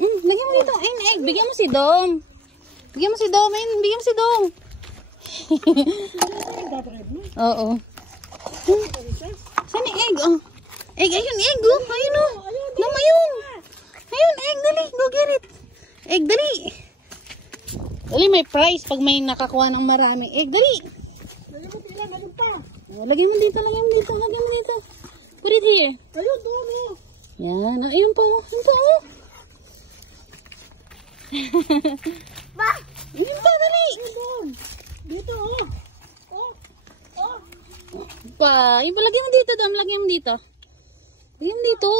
Lagyan mo dito. Ayun, egg. Bigyan mo si Dom. Bigyan mo si Dom. Ayun, bigyan mo si Dom. Oo. Saan yung egg? Oh. Egg, ayun, egg. Oh. Ayun, oh. Dom, ayun. Ayun, egg. Dali. Go get it. Egg, dali. Dali, may prize pag may nakakuha ng maraming egg. Dali. Lagyan mo dito, lagyan mo dito, lagyan mo dito. Put it here. Ayun, doon, oh. Yan. Ayun pa, oh. Ayun pa, oh. Ba? Ayun pa, dali. Doon. Dito, oh. Oh. Oh. Pa, yung lagyan mo dito, Dom. Lagyan mo dito. Lagyan mo dito.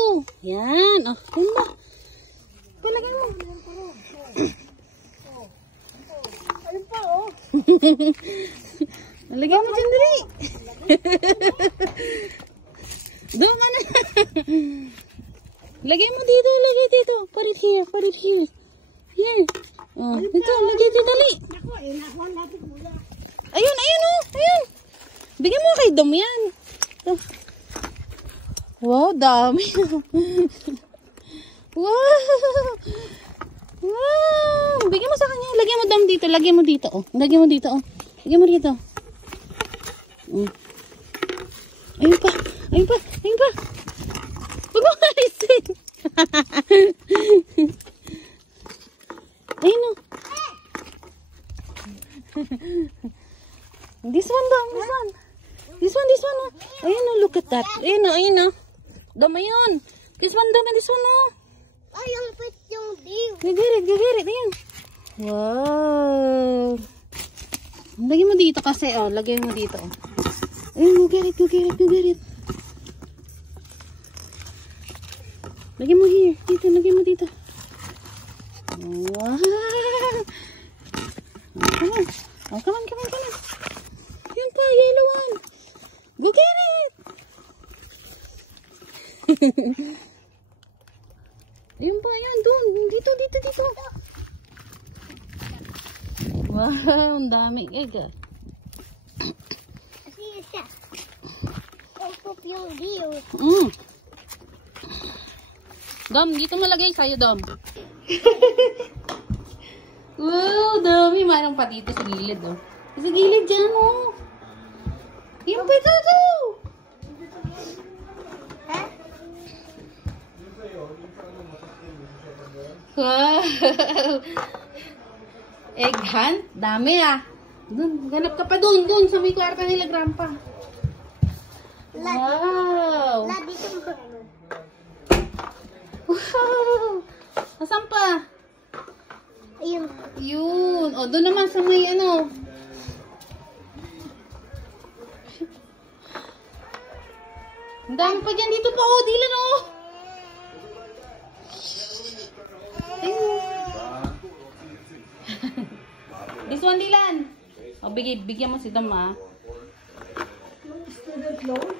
Yan. Oh, yun ba? Palagyan mo. Ayun pa, oh. Lagyan mo dyan, dali. Dom, ano? Lagyan mo dito, lagyan dito. Put it here, put it here. Here. Oh, dito, lagyan dito, dali. Ako, nakuha natin mula. Ayun, ayun, oh. Ayun. Bigyan mo kay Dom yan. Oh. Wow, dami. Wow. Wow. Bigyan mo sa kanya. Lagyan mo Dom dito. Lagyan mo dito, oh. Lagyan mo dito, oh. Lagyan mo dito. Ayun pa. Ayun pa. Ayun pa. Huwag mo alisin. Ayun, oh. This one, Dom. This one. This one, this one, oh. Ayun, oh. Look at that. Ayun, oh. Ayun, oh. Dom, ayun. This one, Dom. And this one, oh. Ay, yung pit yung deal. Go get it. Ayun. Wow. Lagyan mo dito kasi, oh. Lagyan mo dito, oh. Ayun, go get it. Lagyan mo here. Dito, lagyan mo dito. Wow. Oh, come on. Yan pa, yellow one. Go get it. Ayun pa, yan, doon. Dito. Wow, ang daming egg, ah. Kasi siya. Pop yung deal. Dom, dito mo lagay sa'yo, Dom. Wow, dami. Mayroon pa dito sa gilid, oh. Sa gilid dyan, oh. Yung pa ito. Wow. Egg hunt? Dami, ah. Dun, ganap ka pa dun sa may kwarta nila, Grandpa. Wow. Dito mo. Wow. Asan pa? Ayun. Yun. O, doon naman sa may ano. Ang dami pa dyan. Dito pa, oh. Dilan, oh. Ayun. This one, Dilan. O, bigyan mo si Dom, ah. Student loan?